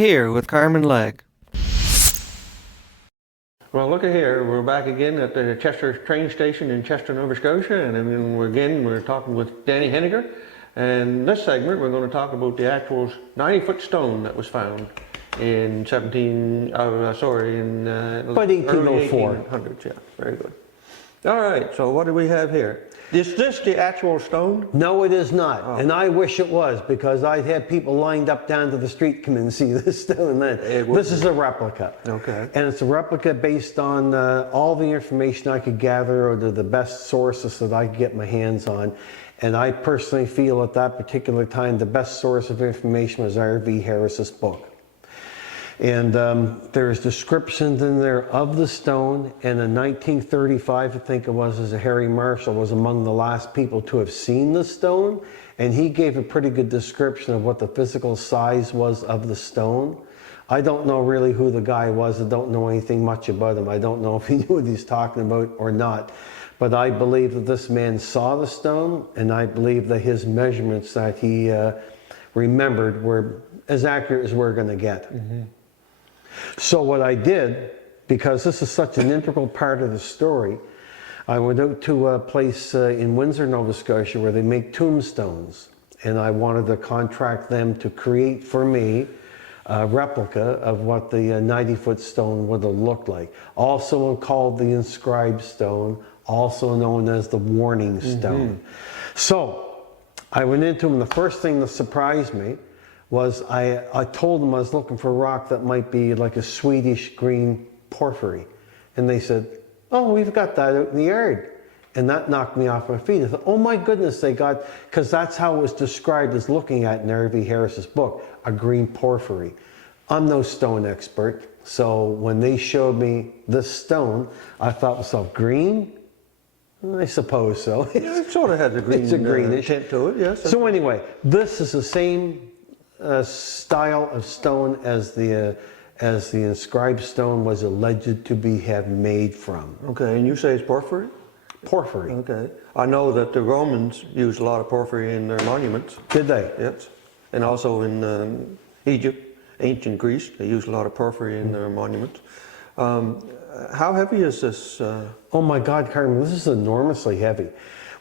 Here with Carmen Legg. Well, look at here. We're back again at the Chester train station in Chester, Nova Scotia, and then we're talking with Danny Henniger. And this segment, we're going to talk about the actual 90-foot stone that was found in in early 1800s. Yeah, very good. All right. So what do we have here? Is this the actual stone? No, it is not. Oh. And I wish it was, because I'd have people lined up down to the street come in and see this stone then. This is a replica. Okay. And it's a replica based on all the information I could gather, or the best sources that I could get my hands on. And I personally feel at that particular time the best source of information was R.V. Harris's book. And there's descriptions in there of the stone, and in 1935, I think it was, as Harry Marshall was among the last people to have seen the stone, and he gave a pretty good description of what the physical size was of the stone. I don't know really who the guy was. I don't know anything much about him. I don't know if he knew what he's talking about or not. But I believe that this man saw the stone, and I believe that his measurements that he remembered were as accurate as we're going to get. Mm-hmm. So what I did, because this is such an integral part of the story, I went out to a place in Windsor, Nova Scotia, where they make tombstones. And I wanted to contract them to create for me a replica of what the 90-foot stone would have looked like. Also called the inscribed stone, also known as the warning stone. Mm-hmm. So I went into them, and the first thing that surprised me was I told them I was looking for a rock that might be like a Swedish green porphyry. And they said, oh, we've got that out in the yard. And that knocked me off my feet. I thought, oh my goodness, they got, because that's how it was described as looking at in R.V. Harris's book, a green porphyry. I'm no stone expert, so when they showed me this stone, I thought to myself, green? I suppose so. Yeah, it sort of has a green, it's a greenish tint to it, yes. So anyway, this is the same style of stone as the inscribed stone was alleged to have made from. Okay, and you say it's porphyry? Porphyry. Okay. I know that the Romans used a lot of porphyry in their monuments. Did they? Yes. And also in Egypt, ancient Greece, they used a lot of porphyry in their monuments. How heavy is this? Oh my God, Carmen, this is enormously heavy.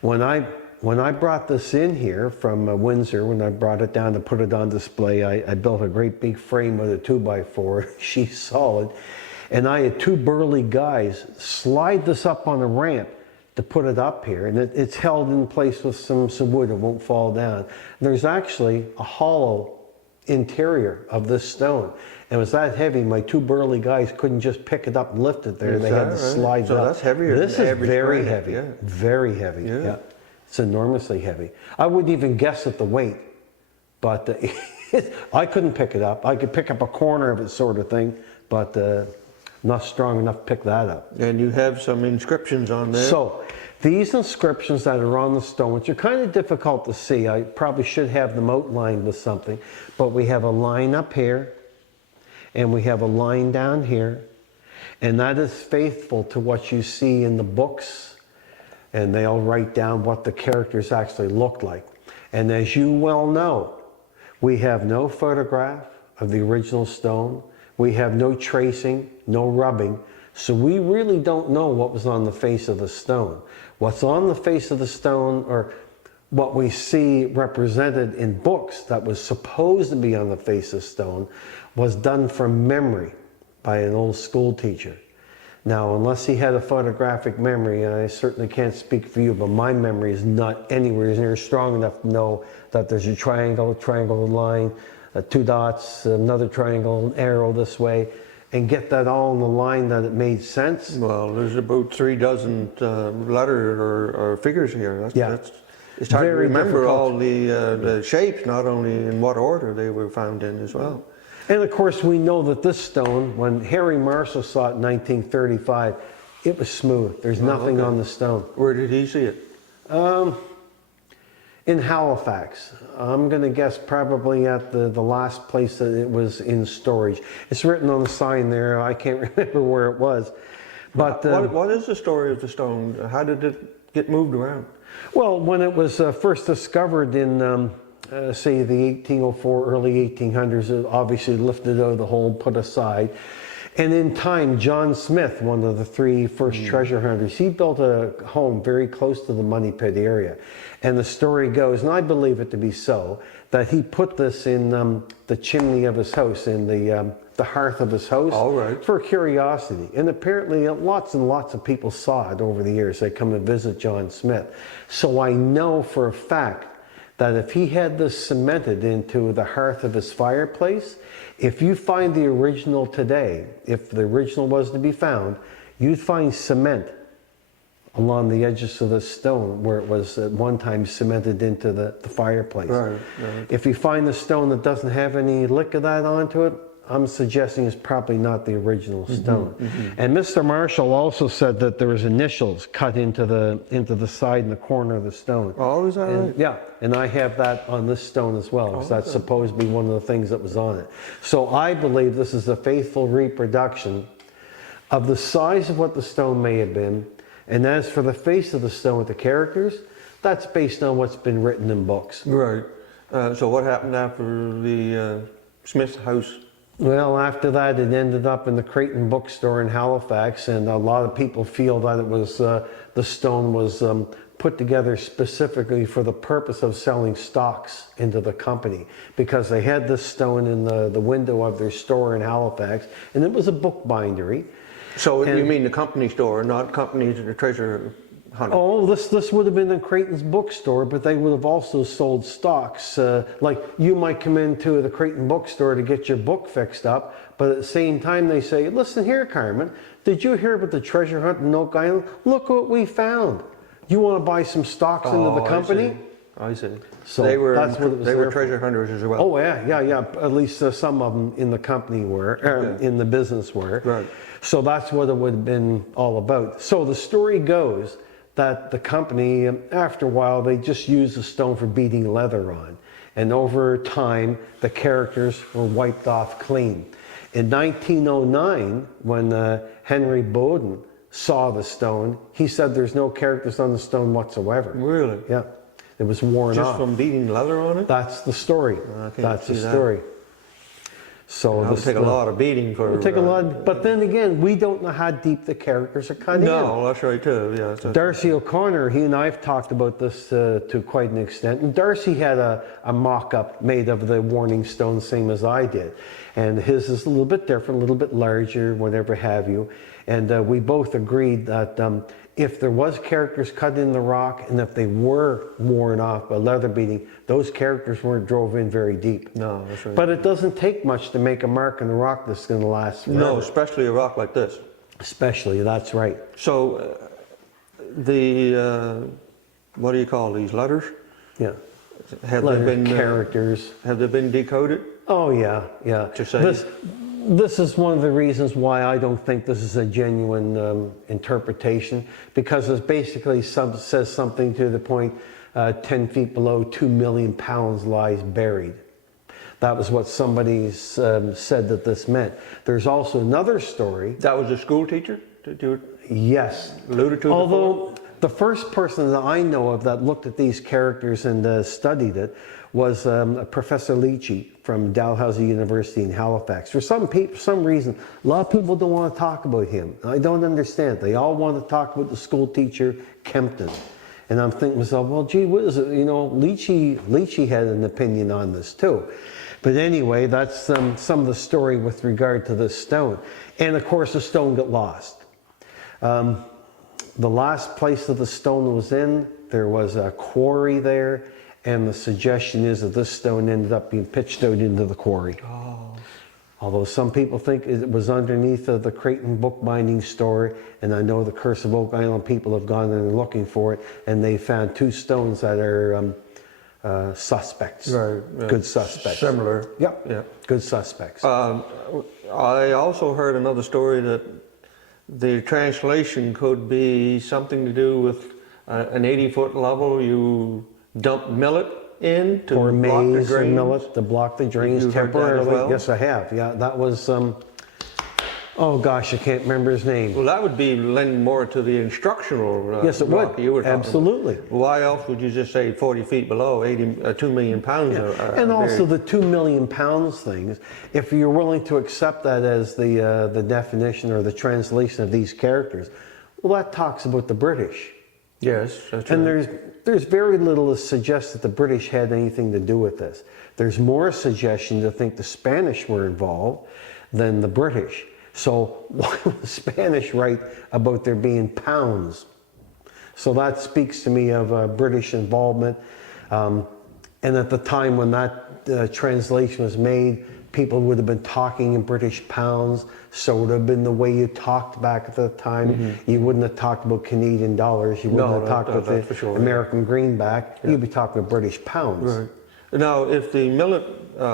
When I brought this in here from Windsor, when I brought it down to put it on display, I built a great big frame with a 2x4 sheet solid, and I had two burly guys slide this up on a ramp to put it up here, and it's held in place with some wood. It won't fall down. There's actually a hollow interior of this stone. And it was that heavy, my two burly guys couldn't just pick it up and lift it there. They had to slide it up. So that's heavier than this is very granite, heavy, yeah. Very heavy. Yeah. Yeah. It's enormously heavy. I wouldn't even guess at the weight, but I couldn't pick it up. I could pick up a corner of it, sort of thing, but not strong enough to pick that up. And you have some inscriptions on there. So these inscriptions that are on the stone, which are kind of difficult to see, I probably should have them outlined with something, but we have a line up here, and we have a line down here, and that is faithful to what you see in the books, and they'll write down what the characters actually looked like. And as you well know, we have no photograph of the original stone. We have no tracing, no rubbing. So we really don't know what was on the face of the stone. What's on the face of the stone, or what we see represented in books that was supposed to be on the face of stone, was done from memory by an old school teacher. Now, unless he had a photographic memory, and I certainly can't speak for you, but my memory is not anywhere near strong enough to know that there's a triangle line, two dots, another triangle, an arrow this way, and get that all in the line that it made sense. Well, there's about 3 dozen letters or figures here. It's hard to remember all the shapes, not only in what order they were found in as well. And of course, we know that this stone, when Harry Marshall saw it in 1935, it was smooth. There's nothing on the stone. Where did he see it? In Halifax. I'm going to guess probably at the last place that it was in storage. It's written on the sign there. I can't remember where it was. But what is the story of the stone? How did it get moved around? Well, when it was first discovered in say the 1804, early 1800s, it obviously lifted out of the hole, put aside. And in time, John Smith, one of the three first treasure hunters, he built a home very close to the Money Pit area. And the story goes, and I believe it to be so, that he put this in the chimney of his house, in the hearth of his house, All right. for curiosity. And apparently lots and lots of people saw it over the years. They come and visit John Smith. So I know for a fact that if he had this cemented into the hearth of his fireplace, if you find the original today, if the original was to be found, you'd find cement along the edges of the stone where it was at one time cemented into the fireplace. Right, right. If you find the stone that doesn't have any lick of that onto it, I'm suggesting it's probably not the original stone. And Mr. Marshall also said that there was initials cut into the side and the corner of the stone. Oh, is that right? Yeah, and I have that on this stone as well, because that's supposed to be one of the things that was on it. So I believe this is a faithful reproduction of the size of what the stone may have been. And as for the face of the stone with the characters, that's based on what's been written in books. Right. So what happened after the Smith house? Well, after that, it ended up in the Creighton bookstore in Halifax, and a lot of people feel that it was the stone was put together specifically for the purpose of selling stocks into the company, because they had this stone in the window of their store in Halifax, and it was a book bindery. So you mean the company store, not companies the treasure hunter? Oh, this would have been in Creighton's bookstore, but they would have also sold stocks. Like you might come into the Creighton bookstore to get your book fixed up, but at the same time they say, listen here, Carmen, did you hear about the treasure hunt in Oak Island? Look what we found. You want to buy some stocks into the company? I see. So they were that's what it was they were there for. treasure hunters as well. Oh yeah. At least some of them in the company were, in the business were. Right. So that's what it would have been all about. So the story goes that the company, after a while, they just used the stone for beating leather on. And over time, the characters were wiped off clean. In 1909, when Henry Bowden saw the stone, he said there's no characters on the stone whatsoever. Really? Yeah. It was worn Just off. from beating leather on it? That's the story. I can't That's the see that. story. So It would take a lot of beating for... It would take a lot, but then again, we don't know how deep the characters are cut in. No, that's right too, yeah. Darcy O'Connor, he and I have talked about this to quite an extent. And Darcy had a mock-up made of the Warning Stone, same as I did. And his is a little bit different, a little bit larger, whatever have you. And we both agreed that if there was characters cut in the rock, and if they were worn off by leather beating, those characters weren't drove in very deep. No, that's right. But it doesn't take much to make a mark in the rock that's going to last forever. No, especially a rock like this. Especially, that's right. So what do you call these, letters? Yeah. Have Letter they been characters. Have they been decoded? Oh yeah. To say- This is one of the reasons why I don't think this is a genuine interpretation, because it basically says something to the point 10 feet below 2 million pounds lies buried. That was what somebody said that this meant. There's also another story. That was a school teacher? Did you Yes. alluded to it Although the first person that I know of that looked at these characters and studied it was Professor Leachy from Dalhousie University in Halifax. For some reason, a lot of people don't want to talk about him. I don't understand. They all want to talk about the school teacher, Kempton. And I'm thinking to myself, well, gee, what is it? You know, Leachy had an opinion on this too. But anyway, that's some of the story with regard to this stone. And of course, the stone got lost. The last place that the stone was in, there was a quarry there. And the suggestion is that this stone ended up being pitched out into the quarry. Oh. Although some people think it was underneath the Creighton bookbinding store, and I know the Curse of Oak Island people have gone in and looking for it, and they found 2 stones that are suspects. Right. Good suspects. Similar. Yep. Yeah. Good suspects. I also heard another story that the translation could be something to do with an 80-foot level. You dump millet in to Or block the maize or drains. millet to block the drains You've heard that as temporarily. well? Yes, I have. Yeah, that was. Oh gosh, I can't remember his name. Well, that would be lending more to the instructional Yes, it rock would. you were talking Absolutely. about. Why else would you just say 40 feet below, 2 million pounds? And also the 2 million pounds things, if you're willing to accept that as the definition or the translation of these characters, well, that talks about the British. Yes, that's And right. there's very little to suggest that the British had anything to do with this. There's more suggestion to think the Spanish were involved than the British. So why would the Spanish write about there being pounds? So that speaks to me of British involvement. And at the time when that translation was made, people would have been talking in British pounds, so it would have been the way you talked back at the time. Mm-hmm. You wouldn't have talked about Canadian dollars, you wouldn't have talked about that's for the sure, American greenback, you'd be talking about British pounds. Right. Now, if the millet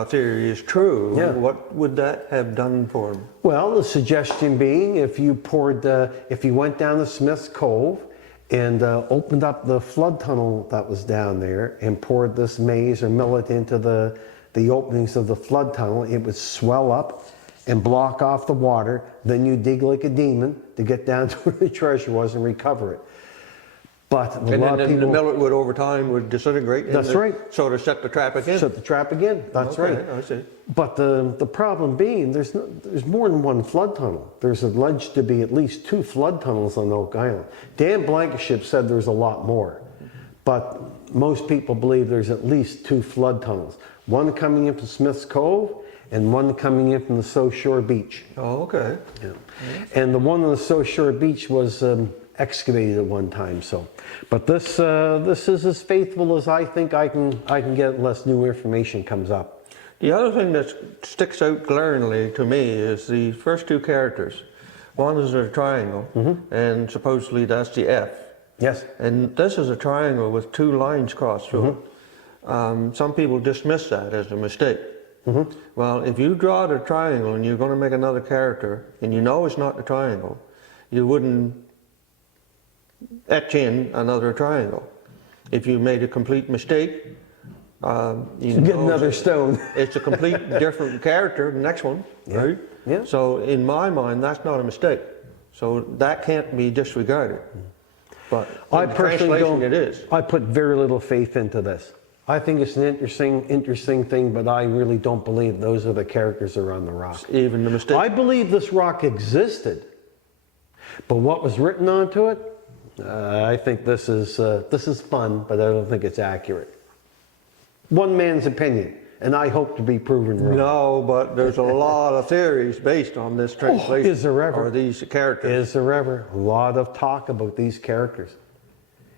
theory is true, Yeah. what would that have done for him? Well, the suggestion being, if you went down to Smith's Cove and opened up the flood tunnel that was down there and poured this maize or millet into the openings of the flood tunnel, it would swell up and block off the water. Then you dig like a demon to get down to where the treasure was and recover it. But a And lot then of the people millet would over time would disintegrate. That's right. So to set the trap again. set the trap again. That's Okay, right. I see. But the problem being, there's more than one flood tunnel. There's alleged to be at least 2 flood tunnels on Oak Island. Dan Blankenship said there's a lot more, but most people believe there's at least 2 flood tunnels. One coming in from Smith's Cove and one coming in from the South Shore Beach. Oh, okay. Yeah. And the one on the South Shore Beach was excavated at one time. So, but this is as faithful as I think I can get unless new information comes up. The other thing that sticks out glaringly to me is the first 2 characters. One is a triangle, and supposedly that's the F. Yes. And this is a triangle with 2 lines crossed through it. Some people dismiss that as a mistake. Well, if you draw the triangle and you're going to make another character, and you know it's not the triangle, you wouldn't etch in another triangle. If you made a complete mistake, you Get know another stone. it's a complete different character, the next one, right? Yeah. So in my mind, that's not a mistake. So that can't be disregarded. But in the translation it is. I put very little faith into this. I think it's an interesting thing, but I really don't believe those are the characters that are on the rock. Even the mistake. I believe this rock existed, but what was written onto it, I think this is fun, but I don't think it's accurate. One man's opinion, and I hope to be proven wrong. No, but there's a lot of theories based on this translation. Is there ever? Or these characters. Is there ever? A lot of talk about these characters.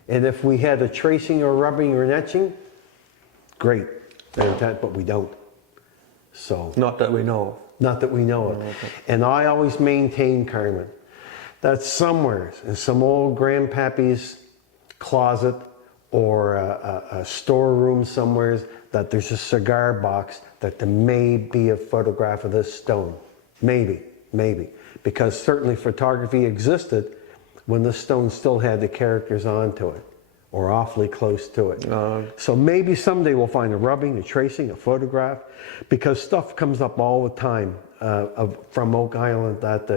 And if we had a tracing or rubbing or an etching, great, but we don't. So, Not that we know. not that we know of. okay. And I always maintain, Carmen, that somewhere in some old grandpappy's closet or a storeroom somewhere, that there's a cigar box that there may be a photograph of this stone. Maybe. Because certainly photography existed when the stone still had the characters onto it, or awfully close to it. So maybe someday we'll find a rubbing, a tracing, a photograph, because stuff comes up all the time from Oak Island that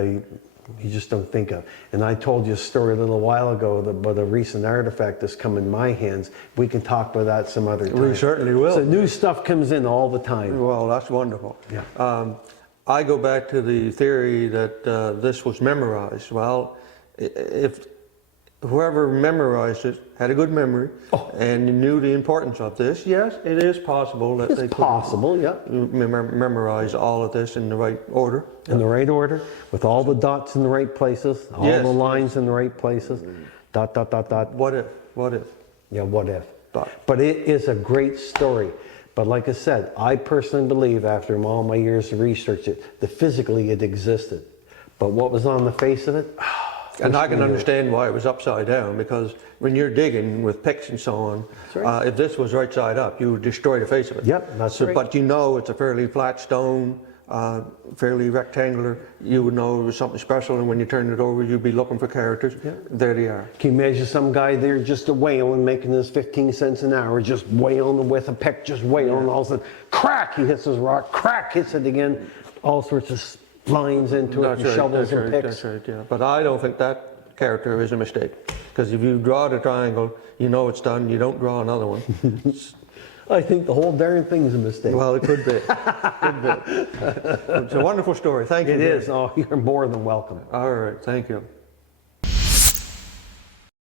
you just don't think of. And I told you a story a little while ago about a recent artifact that's come in my hands. We can talk about that some other time. We certainly will. So new stuff comes in all the time. Well, that's wonderful. Yeah. I go back to the theory that this was memorized. Well, if whoever memorized it had a good memory and knew the importance of this, yes, it is possible that they It's possible, yeah. could memorize all of this in the right order. In the right order, with all the dots in the right places, all Yes, the lines in the right places, dot, dot, dot, dot. What if? What if? Yeah, what if? But But it is a great story. But like I said, I personally believe after all my years of research that physically it existed. But what was on the face of it? and I can understand why it was upside down, because when you're digging with picks and so on, right. if this was right side up, you would destroy the face of it. Yep, that's right. But you know it's a fairly flat stone, fairly rectangular. You would know it was something special, and when you turn it over, you'd be looking for characters. There they are. Can you imagine some guy there just a wailing, making his 15 cents an hour, just wailing with a pick, just wailing, all of a sudden, crack, he hits his rock, crack, hits it again, all sorts of lines into it That's and right, shovels that's and right, picks. that's right, yeah. But I don't think that character is a mistake. Because if you draw the triangle, you know it's done, you don't draw another one. I think the whole darn thing's a mistake. Well, it could be. Could be. It's a wonderful story. Thank you. It Gary. is. Oh, you're more than welcome. All right, thank you.